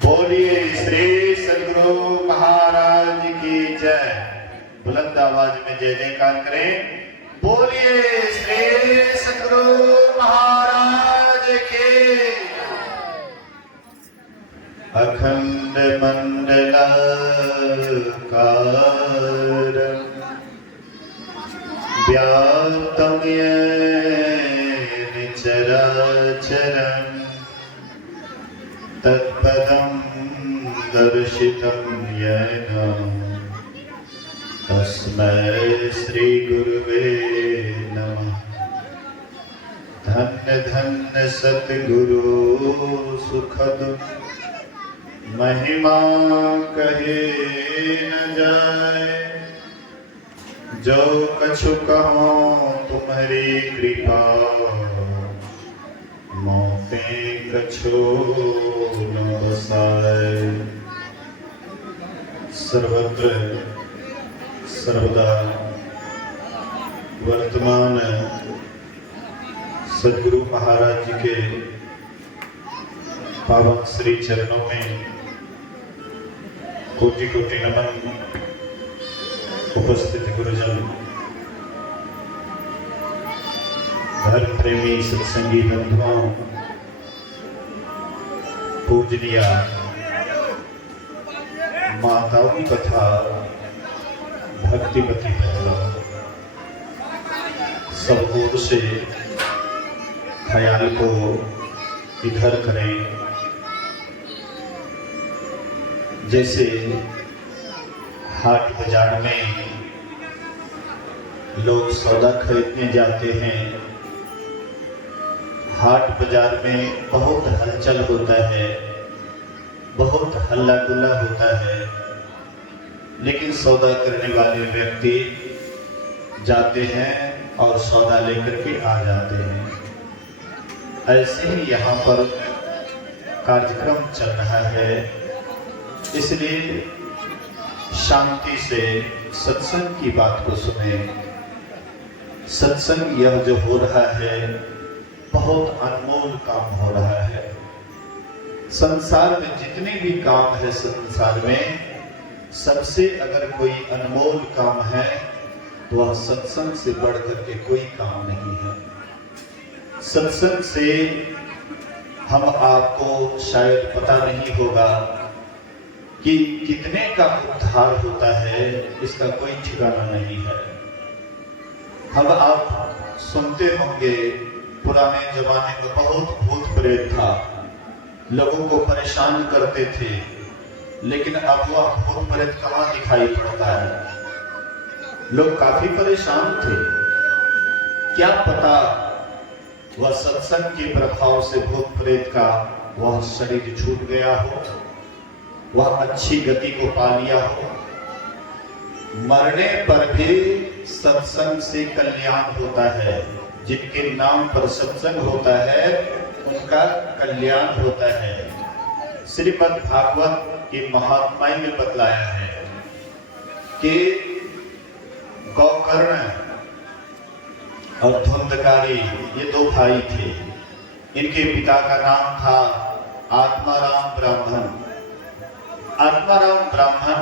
बोलिए श्री सद्गुरु महाराज की जय। बुलंद आवाज में जय जयकार करें। बोलिए श्री सद्गुरु महाराज के। अखंड मंडलाकार व्याप्तं येन चराचरम् तत्पदं दर्शितं येन तस्मै श्री गुरुवे नमः। धन्य धन्य सद्गुरु सुखद महिमा कहे न जाए। जो कछु कहो तुम्हारी कृपा मोते कछु न बसाए। सर्वत्र सर्वदा वर्तमान सद्गुरु महाराज जी के पावन श्री चरणों में कोटि कोटि नमन। उपस्थित गुरुजन, धर्म प्रेमी सत्संगी बंधुओं, पूजनीय माताओं तथा भक्तिमती बहनों, सब ओर से ख्याल को इधर करें। जैसे हाट बाजार में लोग सौदा खरीदने जाते हैं, हाट बाजार में बहुत हलचल होता है, बहुत हल्ला गुल्ला होता है, लेकिन सौदा करने वाले व्यक्ति जाते हैं और सौदा लेकर के आ जाते हैं। ऐसे ही यहाँ पर कार्यक्रम चल रहा है, इसलिए शांति से सत्संग की बात को सुने। सत्संग यह जो हो रहा है बहुत अनमोल काम हो रहा है। संसार में जितने भी काम है, संसार में सबसे अगर कोई अनमोल काम है तो वह सत्संग से बढ़कर के कोई काम नहीं है। सत्संग से हम आपको शायद पता नहीं होगा कि कितने का उद्धार होता है, इसका कोई ठिकाना नहीं है। अब आप सुनते होंगे पुराने जमाने में बहुत भूत प्रेत था, लोगों को परेशान करते थे, लेकिन अब वह भूत प्रेत कहाँ दिखाई पड़ता है। लोग काफी परेशान थे, क्या पता वह सत्संग के प्रभाव से भूत प्रेत का वह शरीर छूट गया हो, वह अच्छी गति को पा लिया हो। मरने पर भी सत्संग से कल्याण होता है। जिनके नाम पर सत्संग होता है उनका कल्याण होता है। श्रीमद् भागवत के महात्म्य में बतलाया है कि गौकर्ण और धुंधकारी ये दो भाई थे। इनके पिता का नाम था आत्माराम ब्राह्मण। आत्माराम ब्राह्मण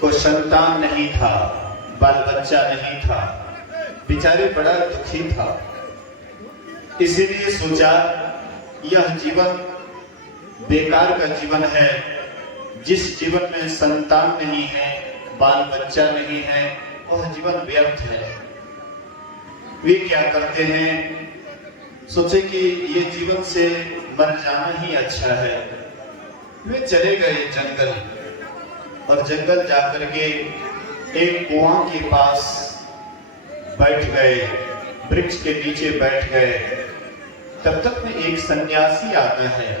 को संतान नहीं था, बाल बच्चा नहीं था, बेचारे बड़ा दुखी था। इसीलिए सोचा यह जीवन बेकार का जीवन है। जिस जीवन में संतान नहीं है, बाल बच्चा नहीं है, वह जीवन व्यर्थ है। वे क्या करते हैं, सोचे कि ये जीवन से मर जाना ही अच्छा है। वे चले गए जंगल, और जंगल जाकर के एक कुआं के पास बैठ गए, वृक्ष के नीचे बैठ गए। तब तक में एक सन्यासी आता है,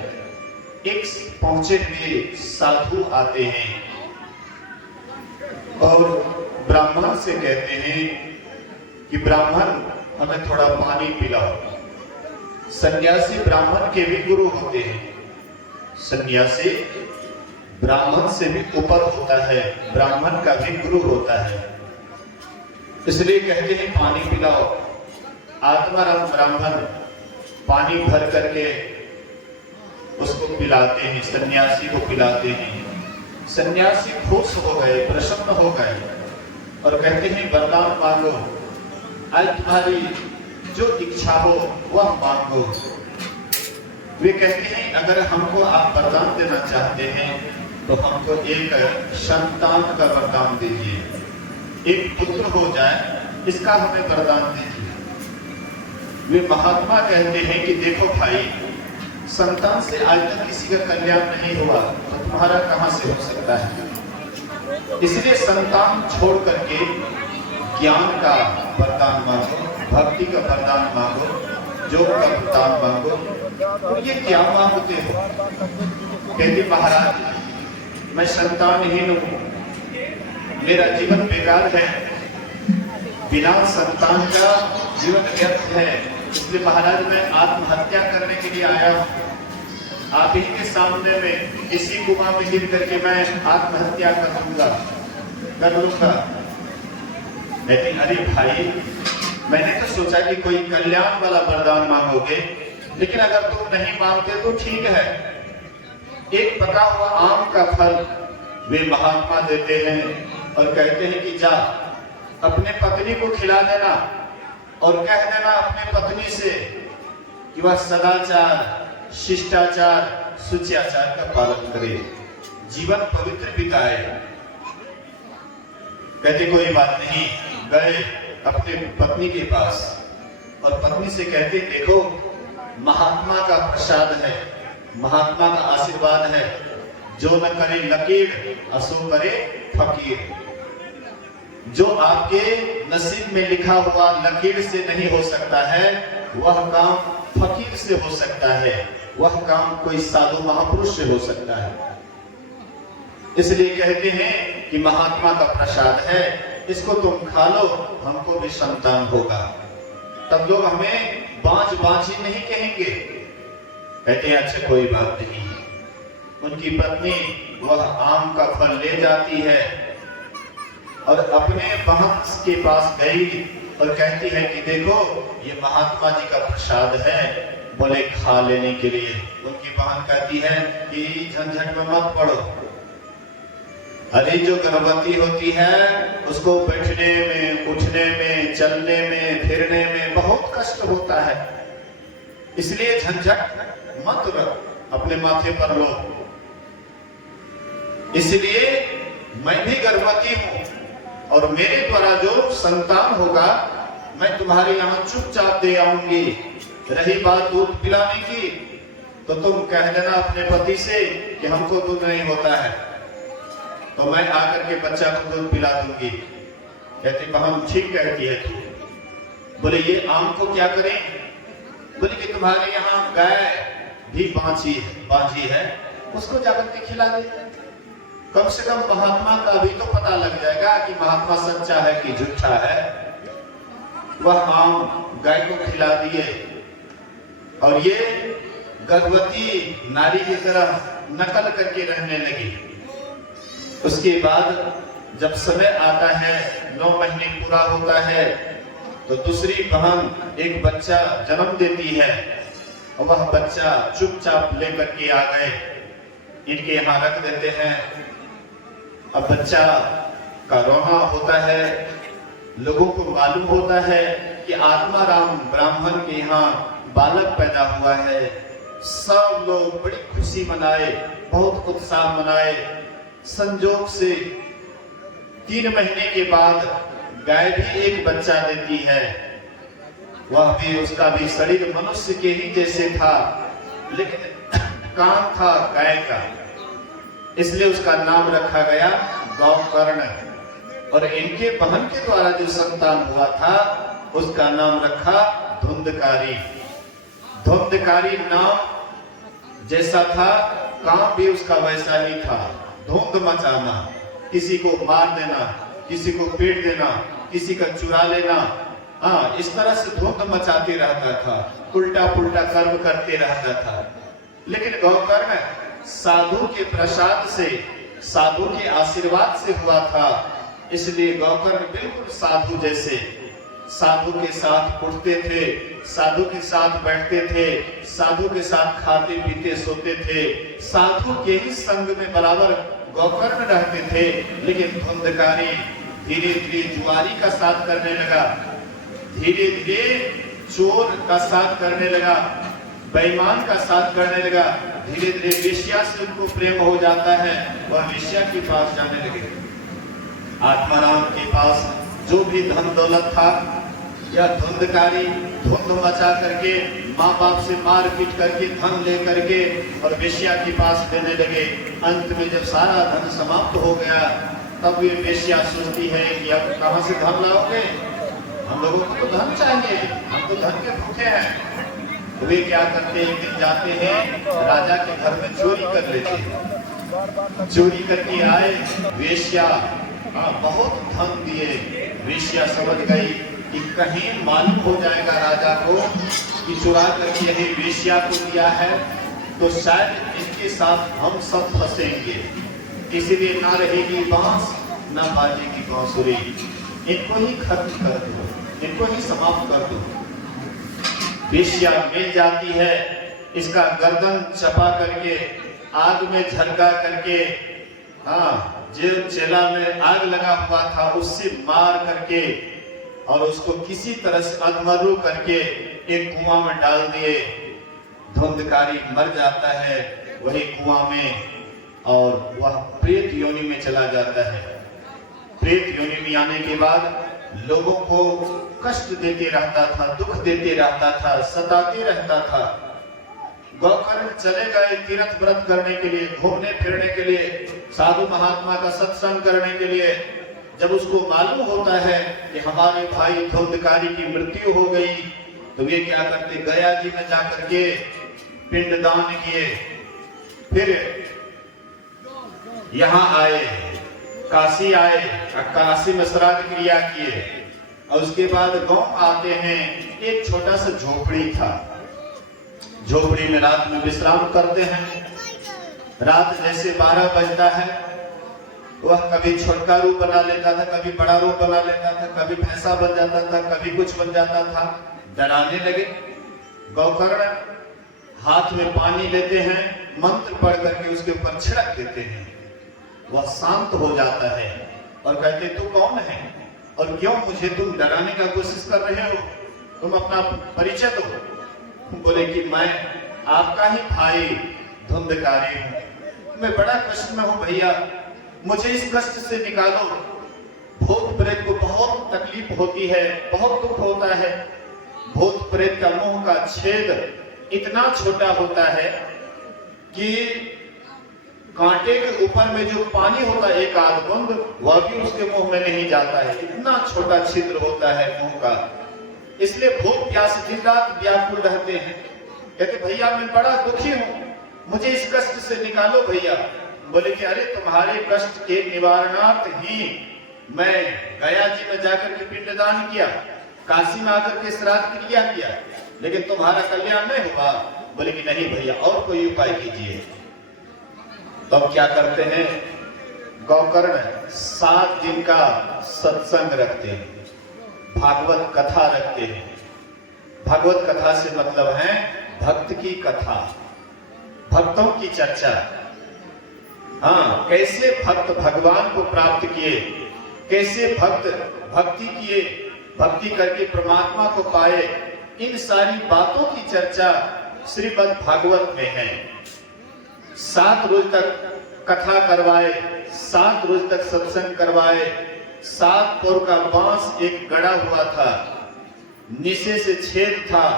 एक पहुंचे हुए साधु आते हैं और ब्राह्मण से कहते हैं कि ब्राह्मण हमें थोड़ा पानी पिलाओ। सन्यासी ब्राह्मण के भी गुरु होते हैं। सन्यासी ब्राह्मण से भी ऊपर होता है, ब्राह्मण का भी गुरु होता है। इसलिए कहते हैं पानी पिलाओ। आत्माराम ब्राह्मण पानी भर करके उसको पिलाते हैं, सन्यासी को पिलाते हैं। सन्यासी खुश हो गए, प्रसन्न हो गए और कहते हैं वरदान मांगो, आज तुम्हारी जो इच्छा हो वह मांगो। वे कहते हैं अगर हमको आप वरदान देना चाहते हैं तो हमको एक संतान का वरदान दीजिए, एक पुत्र हो जाए, इसका हमें वरदान दीजिए। वे महात्मा कहते हैं कि देखो भाई, संतान से आज तक किसी का कल्याण नहीं हुआ तो तुम्हारा कहां से हो सकता है। इसलिए संतान छोड़ करके ज्ञान का वरदान मांगो, भक्ति का वरदान मांगो, योग का वरदान मांगो। और ये क्या मांगते हो? कहते महाराज मैं संतानहीन हूं, मेरा जीवन बेकार है, बिना संतान का जीवन व्यर्थ है, इसलिए महाराज मैं आत्महत्या करने के लिए आया हूं। आप ही के सामने में इसी कुआं में गिर करके मैं आत्महत्या कर लूंगा। लेकिन अरे भाई, मैंने तो सोचा कि कोई कल्याण वाला वरदान मांगोगे, लेकिन अगर तुम नहीं मांगते तो ठीक है। एक पका हुआ आम का फल वे महात्मा देते हैं और कहते हैं कि जा अपने पत्नी को खिला देना और कह देना अपने पत्नी से कि वह सदाचार, शिष्टाचार, सुचाचार का पालन करे, जीवन पवित्र बिताए। कहते कोई बात नहीं, गए अपने पत्नी के पास और पत्नी से कहते देखो महात्मा का प्रसाद है, महात्मा का आशीर्वाद है, जो न करे लकीर असो करे फकीर। जो आपके नसीब में लिखा हुआ लकीर से नहीं हो सकता है, वह काम फकीर से हो सकता है, वह काम कोई साधु महापुरुष से हो सकता है। इसलिए कहते हैं कि महात्मा का प्रसाद है, इसको तुम खा लो, हमको भी संतान होगा। तब लोग हमें बांझ ही नहीं कहेंगे। कहते हैं अच्छा कोई बात नहीं। उनकी पत्नी वह आम का फल ले जाती है और अपने बहन के पास गई और कहती है कि देखो ये महात्मा जी का प्रसाद है, बोले खा लेने के लिए। उनकी बहन कहती है कि झंझट में मत पड़ो, अरे जो गर्भवती होती है उसको बैठने में, उठने में, चलने में, फिरने में बहुत कष्ट होता है, इसलिए झंझट मत अपने माथे पर लो। इसलिए मैं भी गर्भवती हूं और मेरे द्वारा जो संतान होगा मैं तुम्हारे यहाँ चुपचाप दे आऊंगी। रही बात दूध पिलाने की, तो तुम कह देना अपने पति से कि हमको दूध नहीं होता है, तो मैं आकर के बच्चा को दूध पिला दूंगी। कहती बहन ठीक कहती है तू। बोले ये आम को क्या करें? बोले कि तुम्हारे यहाँ गाय भी बांझी है, उसको जाकर के खिला दे। कम से कम महात्मा का भी तो पता लग जाएगा कि महात्मा सच्चा है कि झूठा है। वह आम गाय को खिला दिए और ये गर्भवती नारी की तरह नकल करके रहने लगी। उसके बाद जब समय आता है, 9 महीने पूरा होता है, तो दूसरी बहन एक बच्चा जन्म देती है और वह बच्चा चुपचाप लेकर के आ गए, इनके यहाँ रख देते हैं। अब बच्चा का रोना होता है, लोगों को मालूम होता है कि आत्माराम ब्राह्मण के यहाँ बालक पैदा हुआ है। सब लोग बड़ी खुशी मनाए, बहुत उत्साह मनाए। संजोग से 3 महीने के बाद गाय भी एक बच्चा देती है। वह भी, उसका भी शरीर मनुष्य के ही जैसे था, लेकिन कान था गाय का, इसलिए उसका नाम रखा गया गौकर्ण। और इनके बहन के द्वारा जो संतान हुआ था उसका नाम रखा धुंधकारी। धुंधकारी नाम जैसा था, काम भी उसका वैसा ही था। धुंध मचाना, किसी को मार देना, किसी को पीट देना, किसी का चुरा लेना, हाँ इस तरह से धुंध मचाते रहता था, उल्टा पुल्टा कर्म करते रहता था। लेकिन गौकर्ण साधु के प्रसाद से, साधु के आशीर्वाद से हुआ था, इसलिए गौकर्ण बिल्कुल साधु जैसे साधु के साथ उठते थे, साधु के साथ बैठते थे, साधु के साथ खाते पीते सोते थे, साधु के ही संग में बराबर गौकर्ण रहते थे। लेकिन धुंधकारी धीरे धीरे जुआरी का साथ करने लगा, धीरे धीरे चोर का साथ करने लगा, बेईमान का साथ करने लगा। धीरे धीरे वेश्या से उनको प्रेम हो जाता है, वह वेश्या के पास जाने लगे। आत्माराम के पास जो भी धन दौलत था, या धुंधकारी धुंध मचा करके माँ बाप से मार पीट करके धन ले करके और वेश्या के पास देने लगे। अंत में जब सारा धन समाप्त हो गया, तब ये वेश्या सोचती है कि अब कहाँ से धन लाओगे, हम लोगों को तो धन चाहिए, हम तो धन के भूखे हैं। वे क्या करते हैं, एक दिन जाते हैं राजा के घर में चोरी कर लेते हैं। चोरी करके आए, वेश्या बहुत धन दिए। वेश्या समझ गई कि कहीं मालूम हो जाएगा राजा को कि चुरा करके यही वेश्या को दिया है, तो शायद इसके साथ हम सब फंसेंगे, इसलिए ना रहेगी बांस ना बाजेगी बांसुरी, इनको ही खत्म कर दो, इनको ही समाप्त कर दो। वेश्या मिल जाती है, इसका गर्दन चपा करके आग में झलका करके, जो चेला में आग लगा हुआ था उससे मार करके और उसको किसी तरह से अधमरू करके एक कुआं में डाल दिए। धुंधकारी मर जाता है वही कुआं में, और वह प्रेत योनि में चला जाता है। प्रेत योनि में आने के बाद लोगों को कष्ट देते रहता था, दुख देते रहता था, सताते रहता था। गौकर्ण चले गए तीर्थ व्रत करने के लिए, घूमने फिरने के लिए, साधु महात्मा का सत्संग करने के लिए। जब उसको मालूम होता है कि हमारे भाई धुंधकारी की मृत्यु हो गई, तो वे क्या करते, गया जी में जाकर के पिंडदान किए, फिर यहाँ आए, काशी आए, काशी में श्राद्ध क्रिया किए, और उसके बाद गांव आते हैं। एक छोटा सा झोपड़ी था, झोपड़ी में रात में विश्राम करते हैं। रात जैसे 12 बजता है, वह कभी छोटा रूप बना लेता था, कभी बड़ा रूप बना लेता था, कभी भैंसा बन जाता था, कभी कुछ बन जाता था। डराने लगे। गौकर्ण हाथ में पानी लेते हैं, मंत्र पढ़ करके उसके ऊपर छिड़क देते हैं, वह शांत हो जाता है और कहते तू कौन है और क्यों मुझे तुम डराने का कोशिश कर रहे हो, तुम अपना परिचय दो। बोले कि मैं आपका ही भाई धुंधकारी हूं, मैं बड़ा कष्ट में हूं भैया, मुझे इस कष्ट से निकालो। भूत प्रेत को बहुत तकलीफ होती है, बहुत दुख होता है। भूत प्रेत का मुंह का छेद इतना छोटा होता है कि कांटे के ऊपर में जो पानी होता है एक आध बूंद, वह भी उसके मुंह में नहीं जाता है, इतना छोटा छिद्र होता है मुंह का। इसलिए भूख प्यास दिन रात व्याकुल रहते हैं। कहते भैया मैं बड़ा दुखी हूं, मुझे इस कष्ट से निकालो भैया। बोले कि अरे तुम्हारे कष्ट के निवारणार्थ ही मैं गया जी में जाकर के पिंडदान किया, काशी में आकर के श्राद्ध क्रिया किया, लेकिन तुम्हारा कल्याण नहीं हुआ। बोले कि नहीं भैया और कोई उपाय कीजिए। तो अब क्या करते हैं, गौकर्ण 7 दिन का सत्संग रखते हैं, भागवत कथा रखते हैं। भागवत कथा से मतलब है भक्त की कथा, भक्तों की चर्चा। हाँ, कैसे भक्त भगवान को प्राप्त किए, कैसे भक्त भक्ति किए, भक्ति करके परमात्मा को पाए, इन सारी बातों की चर्चा श्रीमद् भागवत में है। 7 रोज तक कथा करवाए, 7 रोज तक सत्संग करवाए। 7 पौर का बांस एक गड़ा हुआ था, नीचे से छेद था।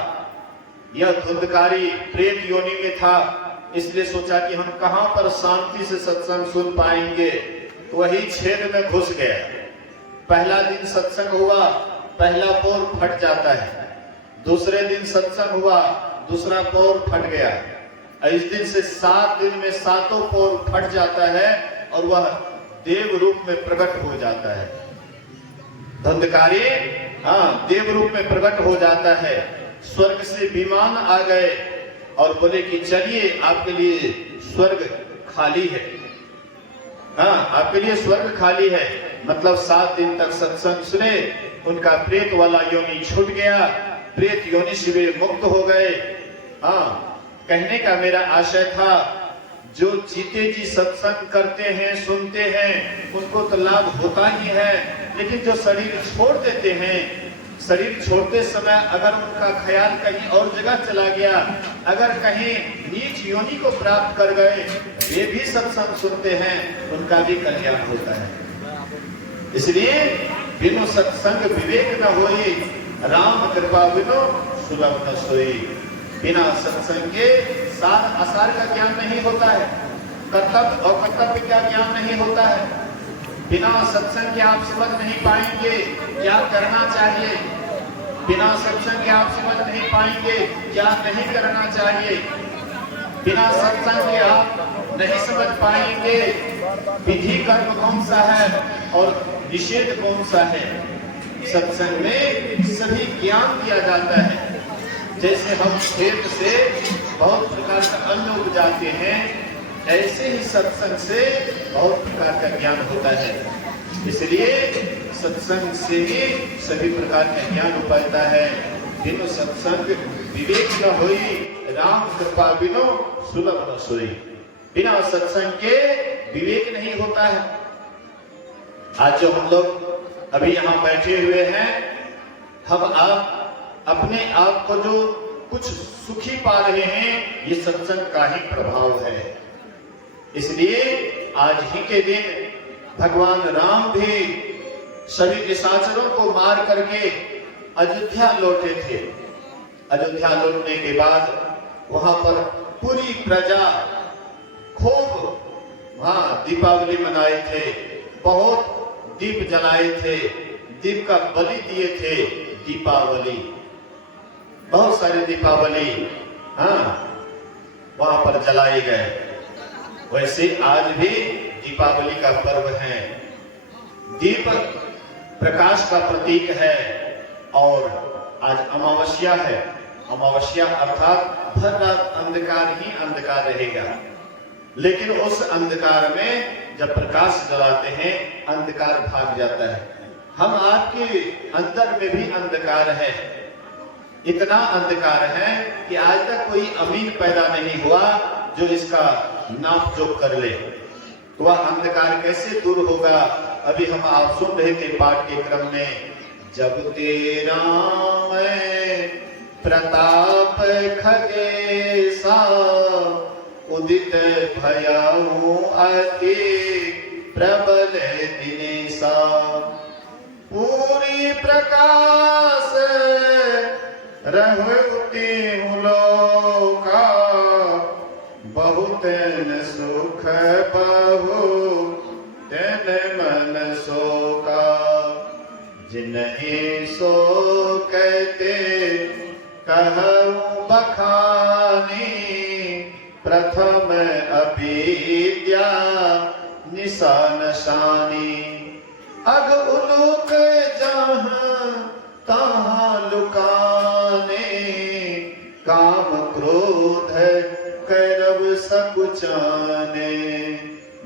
यह धुंधकारी प्रेत योनि में था, इसलिए सोचा कि हम कहां पर शांति से सत्संग सुन पाएंगे, तो वही छेद में घुस गया। पहला दिन सत्संग हुआ, पहला पौर फट जाता है। दूसरे दिन सत्संग हुआ, दूसरा पौर फट गया। इस दिन से 7 दिन में 7 पौर फट जाता है और वह देव रूप में प्रकट हो जाता है। धुंधकारी देव रूप में प्रकट हो जाता है। स्वर्ग से विमान आ गए और बोले कि चलिए आपके लिए स्वर्ग खाली है। आपके लिए स्वर्ग खाली है। मतलब 7 दिन तक सत्संग सुने, उनका प्रेत वाला योनि छूट गया, प्रेत योनि से वे मुक्त हो गए। हाँ, कहने का मेरा आशय था, जो जीते जी सत्संग करते हैं, सुनते हैं, उनको तो लाभ होता ही है, लेकिन जो शरीर छोड़ देते हैं, शरीर छोड़ते समय अगर उनका ख्याल कहीं और जगह चला गया, अगर कहीं नीच योनि को प्राप्त कर गए, वे भी सत्संग सुनते हैं, उनका भी कल्याण होता है। इसलिए बिनु सत्संग विवेक न होई, राम कृपा बिनु सुलभ न सोई। बिना सत्संग के सार असार का ज्ञान नहीं होता है, कर्तव्य और कर्तव्य का ज्ञान नहीं होता है। बिना सत्संग के आप समझ नहीं पाएंगे क्या करना चाहिए, बिना सत्संग के आप समझ नहीं पाएंगे क्या नहीं करना चाहिए, बिना सत्संग के आप नहीं समझ पाएंगे विधि कर्म कौन सा है और निषेध कौन सा है। सत्संग में सभी ज्ञान दिया जाता है। जैसे हम खेत से बहुत प्रकार का अन्न उपजाते हैं, ऐसे ही सत्संग से बहुत प्रकार का ज्ञान होता है। इसलिए सत्संग से ही सभी प्रकार का ज्ञान उपजता है। बिनु सत्संग विवेक न होई, राम कृपा बिनु सुलभ न सोई। बिना सत्संग के विवेक नहीं होता है। आज जो हम लोग अभी यहाँ बैठे हुए हैं, हम आप अपने आप को जो कुछ सुखी पा रहे हैं, ये सत्संग का ही प्रभाव है। इसलिए आज ही के दिन भगवान राम भी सभी निशाचरों को मार करके अयोध्या लौटे थे। अयोध्या लौटने के बाद वहां पर पूरी प्रजा खूब दीपावली मनाए थे, बहुत दीप जलाए थे, दीप का बलि दिए थे। दीपावली, बहुत सारे दीपावली वहां पर जलाए गए। वैसे आज भी दीपावली का पर्व है। दीप प्रकाश का प्रतीक है और आज अमावस्या है। अमावस्या अर्थात भर रात अंधकार ही अंधकार रहेगा, लेकिन उस अंधकार में जब प्रकाश जलाते हैं, अंधकार भाग जाता है। हम आपके अंदर में भी अंधकार है, इतना अंधकार है कि आज तक कोई अमीन पैदा नहीं हुआ जो इसका नाप जोक कर ले। तो वह अंधकार कैसे दूर होगा? अभी हम आप सुन रहे थे पाठ के क्रम में, जब तेरा मैं प्रताप खगेसा, उदित भयाऊ अति प्रबल दिनेसा, पूरी प्रकाश रहुति लोका, बहुत सुख बहु तेन मन शोका, जिन्हीं सो कहते कहूँ बखानी, प्रथम अविद्या निशान शानी, अग उलूक जहाँ तहाँ लुकाने, काम क्रोध करब सकुचाने,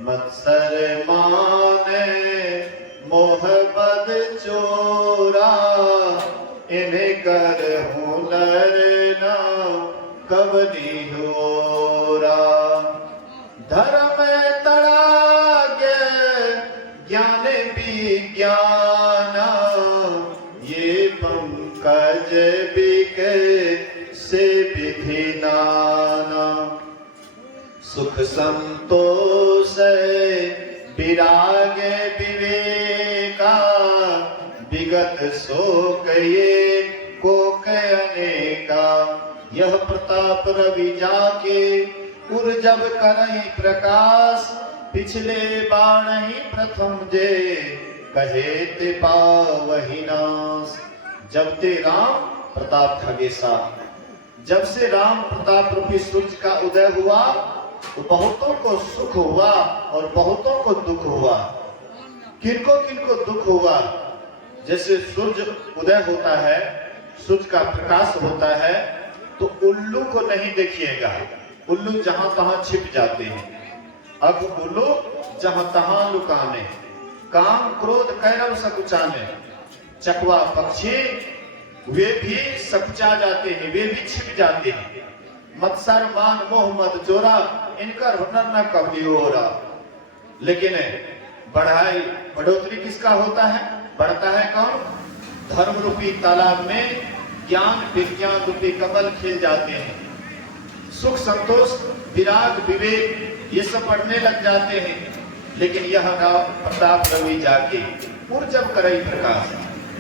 मत्सर माने मोह बद चोरा, इन्हें कर हुनर ना कबनी होरा, धर्म तड़ागे ज्ञान विज्ञाना, ये पंकज बिके से विधि नाना, सुख संतोष विराग विवेका, विगत शोक ये कोक अनेका, यह प्रताप रवि जाके उर जब करई प्रकाश, पिछले बाण ही प्रथम जे कहे ते पावहि नाश। जब ते राम प्रताप खगेसा, जब से राम प्रताप रूपी सूर्य का उदय हुआ, तो बहुतों को सुख हुआ और बहुतों को दुख हुआ। किनको दुख हुआ? जैसे सूर्य उदय होता है, सूर्य का प्रकाश होता है, तो उल्लू को नहीं देखिएगा, उल्लू जहां तहां छिप जाते हैं। अब उल्लू जहां तहां लुकाने, काम क्रोध कैरव सकुचाने, चकवा पक्षी वे भी सकुचा जाते हैं, वे भी छिप जाते हैं। मत्सर मान मोह मद चोरा, इनका हुनर न कभी ओरा। लेकिन बढ़ोतरी किसका होता है? बढ़ता है कौन? धर्म रूपी तालाब में ज्ञान विज्ञान रूपी कमल खिल जाते हैं। सुख संतोष विराग विवेक ये सब बढ़ने लग जाते हैं। लेकिन यह प्रताप रवि जाके ऊर्जब करई प्रकाश,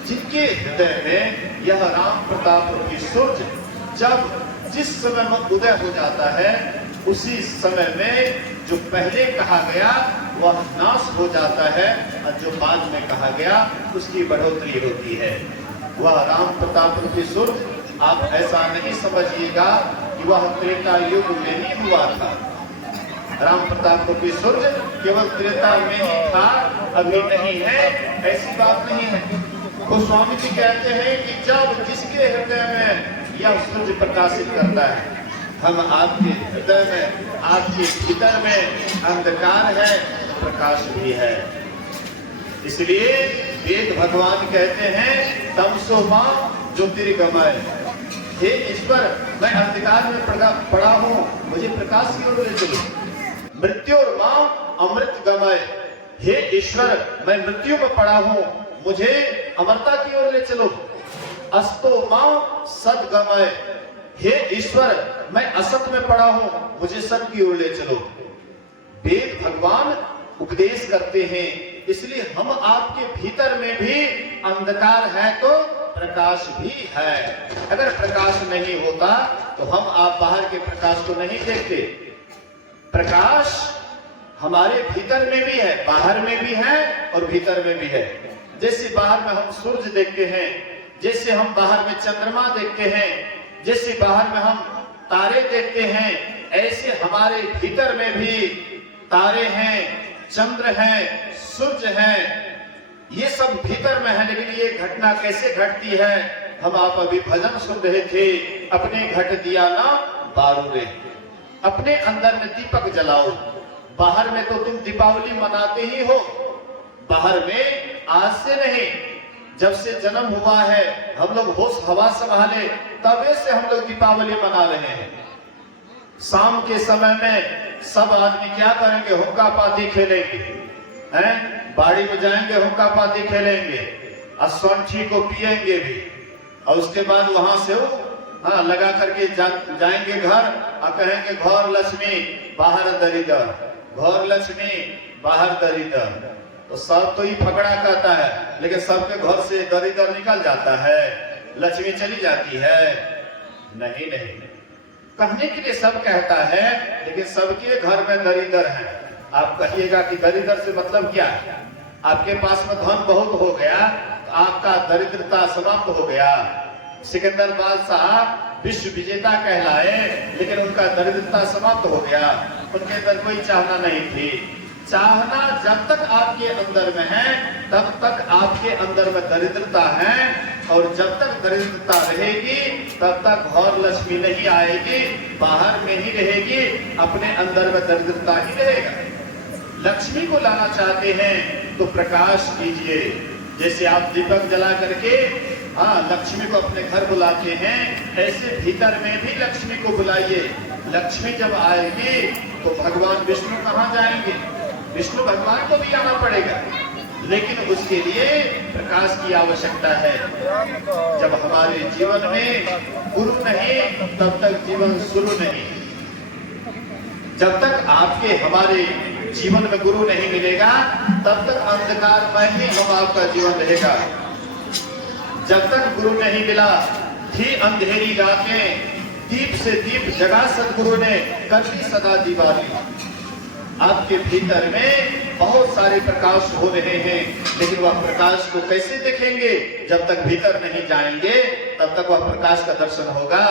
जिनके हृदय में यह राम प्रताप रूपी सूरज जब जिस समय में उदय हो जाता है, उसी समय में जो पहले कहा गया वह नाश हो जाता है, और जो बाद में कहा गया उसकी बढ़ोतरी होती है। वह राम प्रताप रूपी सूरज आप ऐसा नहीं समझिएगा कि वह त्रेता युग में ही हुआ था। राम प्रताप रूपी सूरज केवल त्रेता में ही था, अभी नहीं है, ऐसी बात नहीं है। गोस्वामी जी कहते हैं कि जब जिसके हृदय में यह सूरज प्रकाशित करता है, हम आपके हृदय में, आपके भीतर में अंधकार है, प्रकाश भी है। इसलिए वेद भगवान कहते हैं तमसो मां ज्योतिर्गमय, हे ईश्वर मैं अंधकार में पड़ा हूँ, मुझे प्रकाश की ओर ले चलो। मृत्यु और मां अमृत गमय, हे ईश्वर मैं मृत्यु में पड़ा हूँ, मुझे अमरता की ओर ले चलो। अस्तो मां सद्गमय, हे ईश्वर मैं असत में पड़ा हूँ, मुझे सत की ओर ले चलो। वेद भगवान उपदेश करते हैं, इसलिए हम आपके भीतर में भी अंधकार है तो प्रकाश भी है। अगर प्रकाश नहीं होता तो हम आप बाहर के प्रकाश को नहीं देखते। प्रकाश हमारे भीतर में भी है, बाहर में भी है और भीतर में भी है। जैसे बाहर में हम सूरज देखते हैं, जैसे हम बाहर में चंद्रमा देखते हैं, जैसे बाहर में हम तारे देखते हैं, ऐसे हमारे भीतर में भी तारे हैं, चंद्र हैं, सूरज हैं, ये सब भीतर में है। लेकिन ये घटना कैसे घटती है? हम आप अभी भजन सुन रहे थे, अपने घट दिया ना बारूदे, अपने अंदर में दीपक जलाओ। बाहर में तो तुम दीपावली मनाते ही हो, बाहर में आज से नहीं, जब से जन्म हुआ है हम लोग होश हवा संभाले तबे से हम लोग दीपावली मना रहे हैं। शाम के समय में सब आदमी क्या करेंगे? हुक्का पाती खेलेंगे, हैं? बाड़ी में जाएंगे, हुक्का पाती खेलेंगे, असंठी को पिएंगे भी, और उसके बाद वहां से वो लगा करके जाएंगे घर और कहेंगे घर लक्ष्मी बाहर दरिदर, घर लक्ष्मी बाहर दरिदर। तो सब तो ही फकड़ा कहता है, लेकिन सबके घर से दरिदर निकल जाता है, लक्ष्मी चली जाती है? नहीं नहीं, कहने के लिए सब कहता है, लेकिन सबके घर में दरिदर है। आप कहिएगा कि दरिदर से मतलब क्या है? आपके पास में धन बहुत हो गया तो आपका दरिद्रता समाप्त हो गया। सिकंदर बादशाह विश्व विजेता कहलाए, लेकिन उनका दरिद्रता समाप्त हो गया, उनके अंदर कोई चाहना नहीं थी। चाहना जब तक आपके अंदर में है तब तक आपके अंदर में दरिद्रता है, और जब तक दरिद्रता रहेगी तब तक घर लक्ष्मी नहीं आएगी, बाहर में ही रहेगी, अपने अंदर में दरिद्रता ही रहेगा। लक्ष्मी को लाना चाहते हैं तो प्रकाश कीजिए। जैसे आप दीपक जला करके लक्ष्मी को अपने घर बुलाते हैं, ऐसे भीतर में भी लक्ष्मी को बुलाइए। लक्ष्मी जब आएगी तो भगवान विष्णु कहाँ जाएंगे? विष्णु भगवान को भी आना पड़ेगा, लेकिन उसके लिए प्रकाश की आवश्यकता है। जब हमारे जीवन में गुरु नहीं तब तक जीवन शुरू नहीं। जब तक आपके हमारे जीवन में गुरु नहीं मिलेगा तब तक अंधकार में ही हम आपका जीवन रहेगा। जब तक गुरु नहीं मिला थी अंधेरी रातें, दीप से दीप जगा सदगुरु ने कर दी सदा दीवाली। आपके भीतर में बहुत सारे प्रकाश हो रहे हैं, लेकिन वह प्रकाश को कैसे देखेंगे? जब तक भीतर नहीं जाएंगे तब तक वह प्रकाश का दर्शन होगा।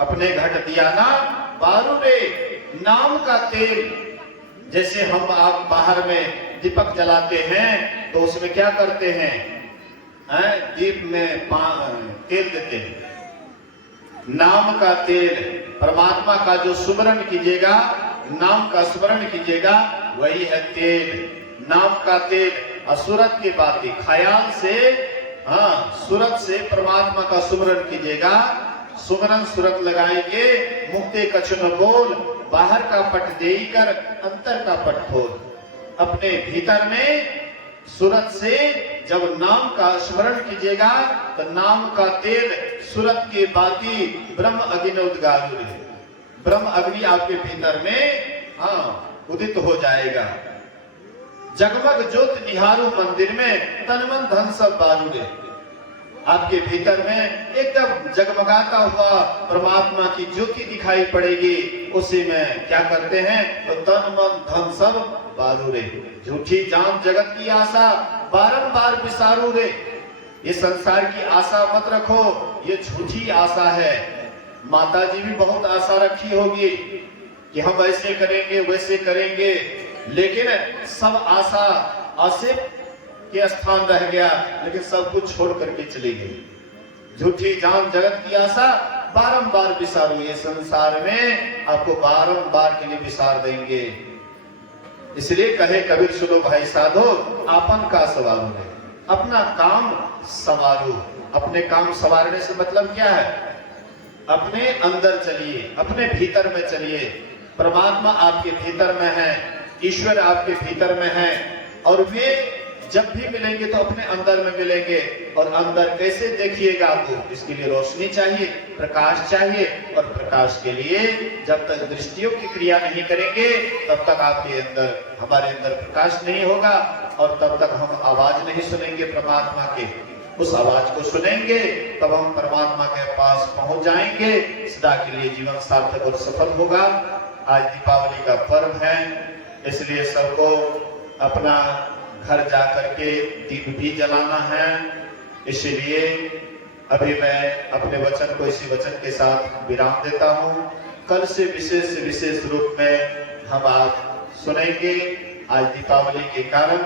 अपने घट दिया ना बारूदे, नाम का तेल। जैसे हम आप बाहर में दीपक जलाते हैं तो उसमें क्या करते हैं? दीप में तेल देते हैं, नाम का तेल। परमात्मा का जो सुमरण कीजिएगा, नाम का स्मरण कीजिएगा, वही है तेल। नाम का तेल, असुरत की बातें, ख्याल से हाँ, सूरत से परमात्मा का सुमरन कीजिएगा। सुमरन सूरत लगाएंगे, मुक्ते कछुन बोल, बाहर का पट देकर अंतर का पट खोल। अपने भीतर में सूरत से जब नाम का स्मरण कीजिएगा तो नाम का तेल सूरत के बाती ब्रह्म अग्नि उद्गार, ब्रह्म अग्नि आपके भीतर में हाँ उदित हो जाएगा। जगमग ज्योत निहारू मंदिर में तन मन धन सब बारूरे। आपके भीतर में एकदम जगमगाता हुआ परमात्मा की ज्योति दिखाई पड़ेगी। उसी में क्या करते हैं तो तन मन धन सब बारूरे। झूठी जान जगत की आशा बारंबार बिसारू रे। ये संसार की आशा मत रखो, ये झूठी आशा है। माता जी भी बहुत आशा रखी होगी कि हम ऐसे करेंगे वैसे करेंगे, लेकिन सब आशा आसिफ के स्थान रह गया, लेकिन सब कुछ छोड़ करके चली गई। झूठी जान जगत की आशा बारंबार बिसारू। ये संसार में आपको बारंबार के लिए बिसार देंगे। इसलिए कहे कबीर सुनो भाई साधो, आपन का सवारू है, अपना काम सवारू। अपने काम सवारने से मतलब क्या है? अपने अंदर चलिए, अपने भीतर में चलिए। परमात्मा आपके भीतर में है, ईश्वर आपके भीतर में है, और वे जब भी मिलेंगे तो अपने अंदर में मिलेंगे। और अंदर कैसे देखिएगा आपको? इसके लिए रोशनी चाहिए, प्रकाश चाहिए, और प्रकाश के लिए जब तक दृष्टियों की क्रिया नहीं करेंगे तब तक आपके अंदर, हमारे अंदर प्रकाश नहीं होगा, और तब तक हम आवाज नहीं सुनेंगे परमात्मा के। उस आवाज को सुनेंगे तब हम परमात्मा के पास पहुंच जाएंगे। सदा के लिए जीवन सार्थक और सफल होगा। आज दीपावली का पर्व है, इसलिए सबको अपना घर जाकर के दीप भी जलाना है। इसलिए अभी मैं अपने वचन को इसी वचन के साथ विराम देता हूँ। कल से विशेष रूप में हम आज सुनेंगे। आज दीपावली के कारण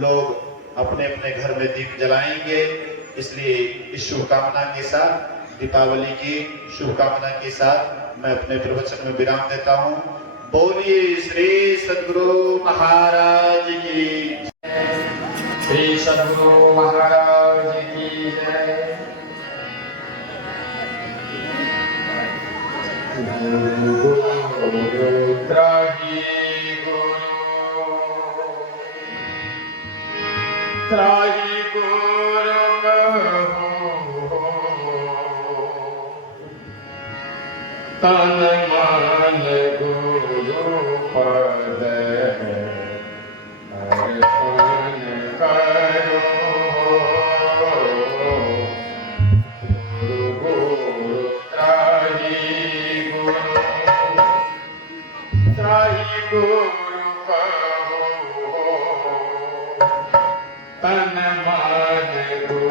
लोग अपने अपने घर में दीप जलाएंगे, इसलिए इस शुभकामना के साथ, दीपावली की शुभकामना के साथ मैं अपने प्रवचन में विराम देता हूँ। बोलिए श्री सद्गुरु महाराज की, श्री सद्गुरु महाराज की जय। गुरु त्राही गुरु तन मन गुरु पद अर्पण करो। गुरु गुरु त्राही गुरु कहो, तन मन गुरु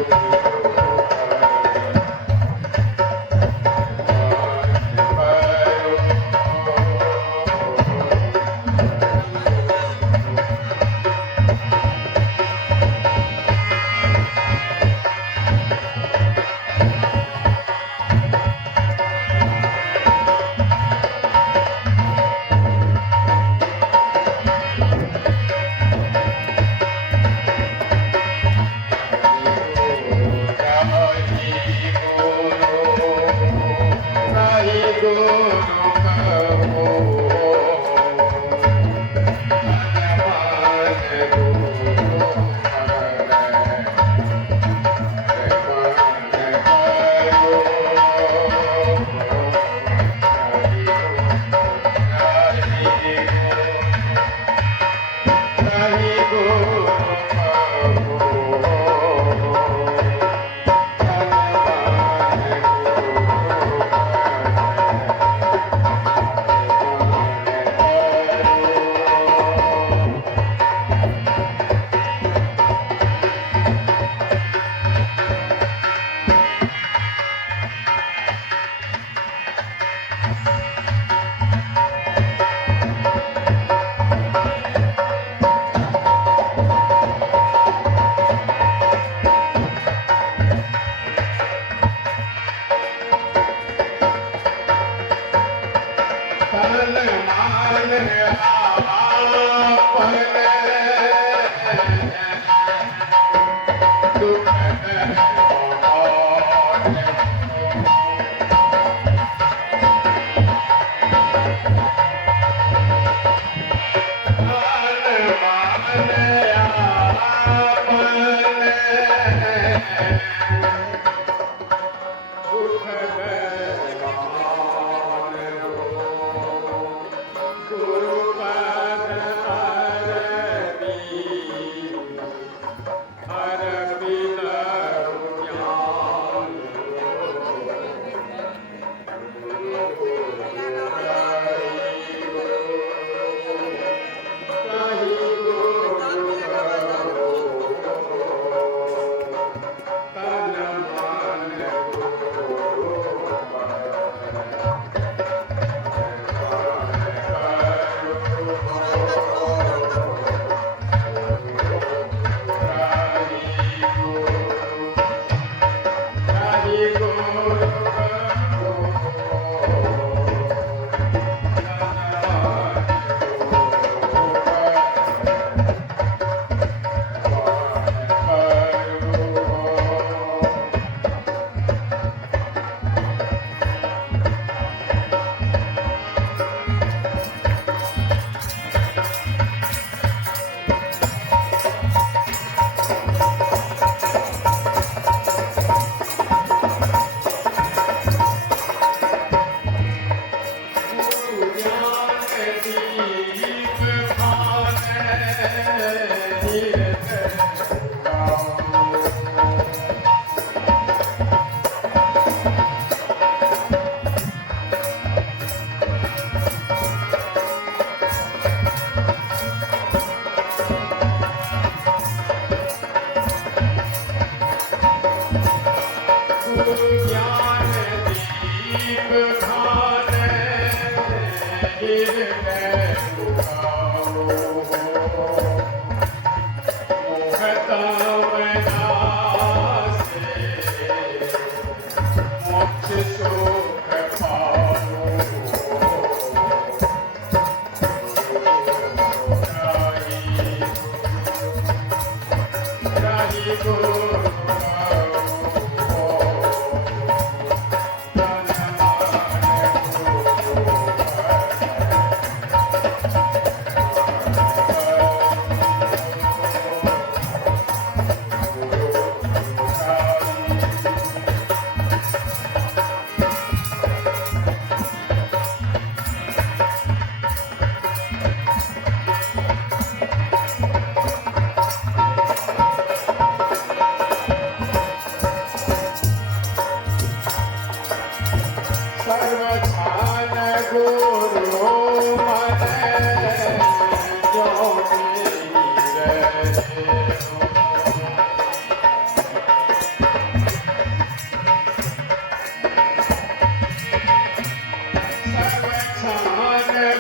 दुख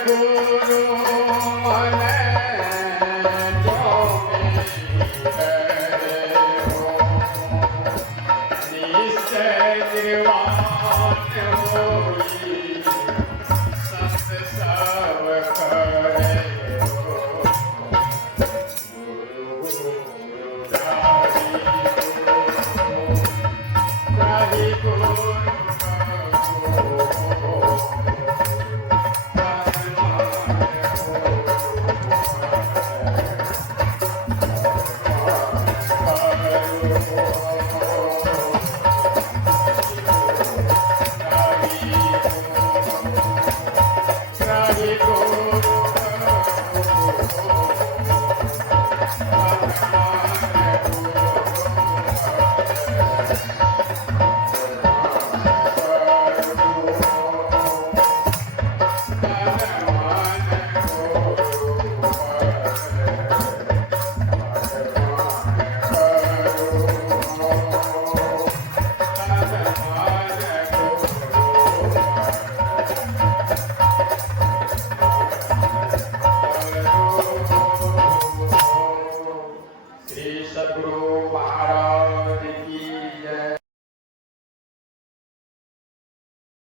Guru Mane